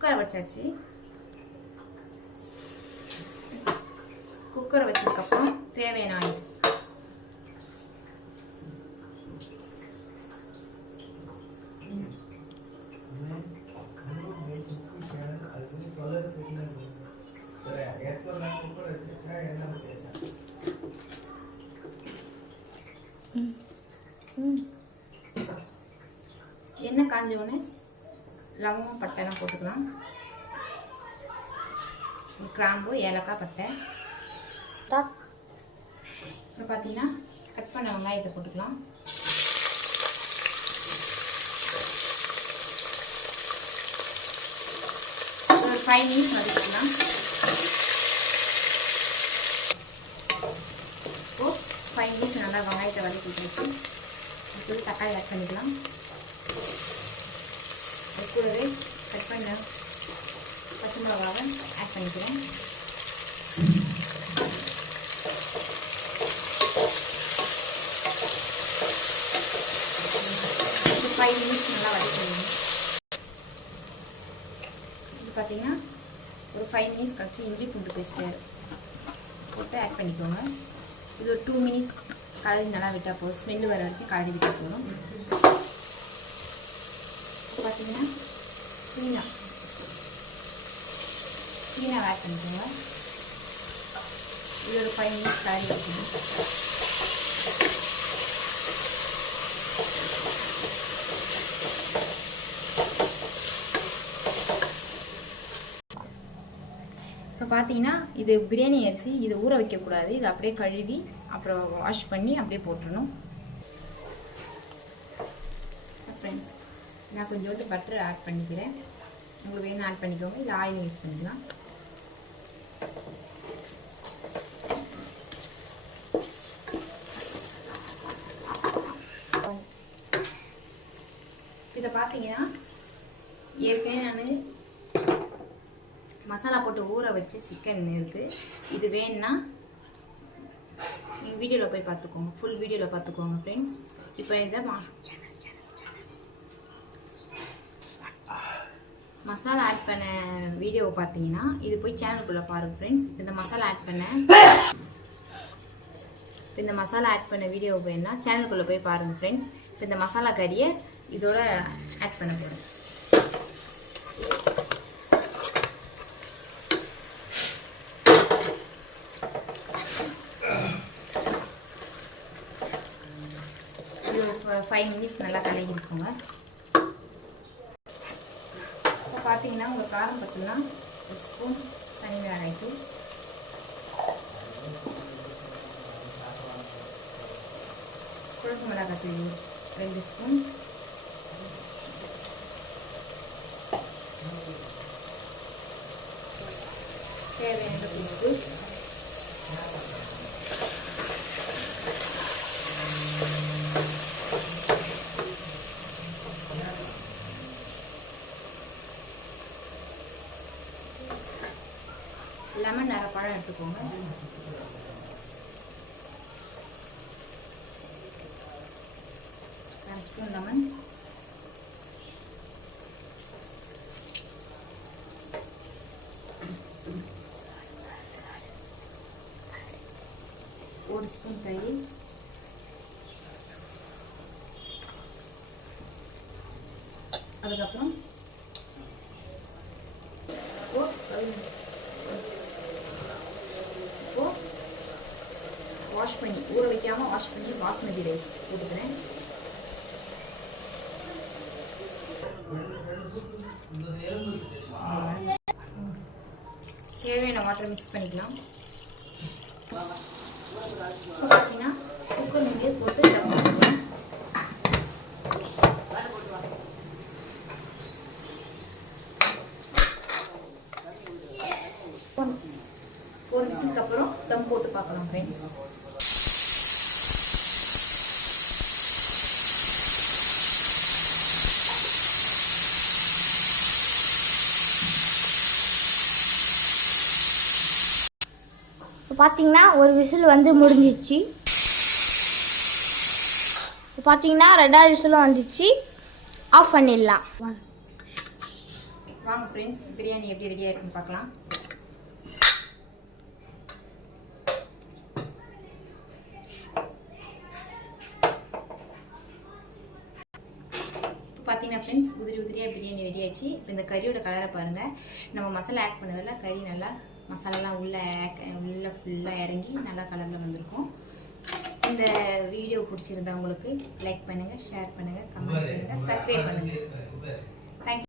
குக்கரை வச்சாச்சு. குக்கரை வச்சதுக்கப்புறம் தேவையான ஆயில். எண்ணெய் காஞ்ச உடனே லவங்கம் பட்டைலாம் போட்டுக்கலாம். கிராம்பு ஏலக்காய் பட்டை. அப்புறம் பார்த்தீங்கன்னா கட் பண்ண வெங்காயத்தை போட்டுக்கலாம். ஒரு 5 மினிட்ஸ் வதக்கிக்கலாம். இப்போது 5 மினிட்ஸ் நல்லா வெங்காயத்தை வதக்கிட்டு இப்போது தக்காளி ஆட் பண்ணிக்கலாம். கூடவே கட் பண்ண பச்சை மிளகாவை ஆட் பண்ணிக்கிறேன். ஒரு 5 மினிட்ஸ் நல்லா வதக்கிடுங்க. இது பார்த்தீங்கன்னா ஒரு 5 மினிட்ஸ் கழிச்சு இஞ்சி பூண்டு பேஸ்ட்டு போட்டு ஆட் பண்ணிக்கோங்க. இது ஒரு 2 மினிட்ஸ் கலரி நல்லா விட்டால் போதும். ஸ்மெல் வர வரைக்கும் கலரி விட்டால் போதும். பார்த்தீங்கன்னா சீனா ஆட் பண்ணிக்கோங்க. இது ஒரு 5 மினிட்ஸ் கலரி வைக்கணும். இப்போ பார்த்தீங்கன்னா இது பிரியாணி அரிசி. இது ஊற வைக்கக்கூடாது. இது அப்படியே கழுவி அப்புறம் வாஷ் பண்ணி அப்படியே போட்டுடணும். ஃப்ரெண்ட்ஸ், நான் கொஞ்சோண்டு பட்டர் ஆட் பண்ணிக்கிறேன். உங்களுக்கு வேணும் ஆட் பண்ணிக்கோங்க. இல்லை ஆயில் யூஸ் பண்ணிக்கலாம். இதை பார்த்தீங்கன்னா ஏற்கனவே நான் மசாலா போட்டு ஊற வச்சு சிக்கன் இருக்குது. இது வேணுன்னா நீங்கள் வீடியோவில் போய் பார்த்துக்கோங்க. ஃபுல் வீடியோவில் பார்த்துக்கோங்க ஃப்ரெண்ட்ஸ். இப்போ இதை மசாலா ஆட் பண்ண வீடியோவை பார்த்தீங்கன்னா இது போய் சேனலுக்குள்ளே பாருங்கள் ஃப்ரெண்ட்ஸ். இந்த மசாலா ஆட் பண்ண வீடியோவை வேணுன்னா சேனலுக்குள்ளே போய் பாருங்கள் ஃப்ரெண்ட்ஸ். இப்போ இந்த மசாலா கறியை இதோட ஆட் பண்ண போகிறேன். இது ஒரு 5 மினிட்ஸ் நல்லா கலக்கி இருக்குங்க. இப்போ பார்த்தீங்கன்னா உங்களுக்கு காரம் பார்த்தீங்கன்னா ஒரு ஸ்பூன் தனி மிளகாய்த்தூள், குழம்பு மிளகாய்த்தூள் 2 ஸ்பூன், தேவையான உப்பு, லெமன் அரை பழம் எடுத்துக்கோங்க. அரை ஸ்பூன் லெமன், ஒரு ஸ்பூன் தயிர், அதுக்கப்புறம் வாஷ் பண்ணி ஊற வைக்காமல் வாஷ் பண்ணி பாஸ்மதி ரைஸ் போட்டுக்கிறேன். தேவையான வாட்டர் மிக்ஸ் பண்ணிக்கலாம். பார்த்தீங்கன்னா குக்கர் மீடியே போட்டு தம் பண்ணிக்கலாம். ஒரு விசிலுக்கு அப்புறம் தம் போட்டு பார்க்கலாம் ஃப்ரெண்ட்ஸ். பார்த்தீங்கன்னா ஒரு விசில் வந்து முடிஞ்சிச்சு. பார்த்தீங்கன்னா 2வது விசில் வந்துச்சு. ஆஃப் பண்ணிடலாம். வாங்க ஃப்ரெண்ட்ஸ், பிரியாணி எப்படி ரெடியாக இருக்குன்னு பார்க்கலாம். பார்த்தீங்கன்னா ஃப்ரெண்ட்ஸ், உதிரியாக பிரியாணி ரெடி ஆயிடுச்சு. இப்போ இந்த கறியோட கலரை பாருங்கள். நம்ம மசாலா ஆட் பண்ணதில் கறி நல்லா மசாலாலாம் உள்ளே ஃபுல்லாக இறங்கி நல்லா கலரில் வந்திருக்கும். இந்த வீடியோ பிடிச்சிருந்தா உங்களுக்கு லைக் பண்ணுங்கள், ஷேர் பண்ணுங்கள், கமெண்ட் பண்ணுங்கள், சப்ஸ்கிரைப் பண்ணுங்கள். தேங்க்யூ.